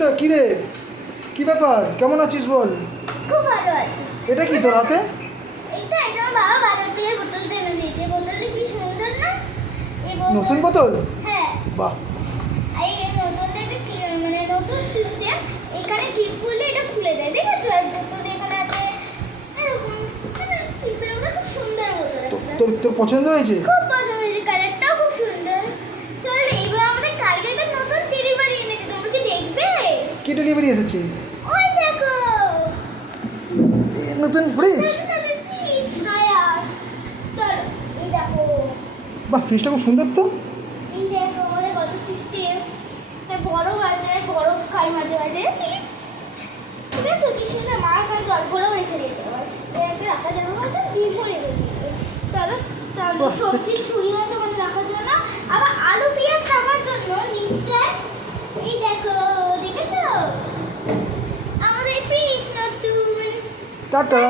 সুস্মিতা কি রে, কি ব্যাপার, কেমন আছিস বল? খুব ভালো আছে। এটা কি তোর হাতে? এটা আমার বাবা বাজার থেকে বোতলটা এনে দিয়েছে। বোতলটা কি সুন্দর না? এই নতুন বোতল? হ্যাঁ। বাহ। এই বোতলটা একটা মানে নতুন সিস্টেম। এখানে ক্লিপ করলে এটা খুলে যায়, দেখেছো? আর বোতল এখানে আছে এরকম সিস্টেম, খুব সুন্দর বোতল। তোর তোর পছন্দ হয়েছে? খুব পছন্দ হয়েছে, কালারটাও খুব সুন্দর। চল এইবার আমাদের কালকে একটা নতুন ডেলিভারি এনেছে, তোমরা কি দেখবে? কি ডেলিভারি এসেছে? ওই দেখো নতুন ফ্রিজ? বাহ, ফ্রিজটা খুব সুন্দর তো। বরফ আছে, বরফ খাই মাঝে মাঝে। ঠিক আছে, কি সুন্দর মার খায় জল ভরেও রেখে দিয়েছে। আবার একটা রাখা যাবে আছে, ডিমও রেখে দিয়েছে। তাহলে সবজি ছুরি আছে ওখানে রাখার জন্য, আবার আলু পেঁয়াজ রাখার জন্য নিচটায়। এই দেখো, দেখেছো আমাদের ফ্রিজ নতুন। টাটা।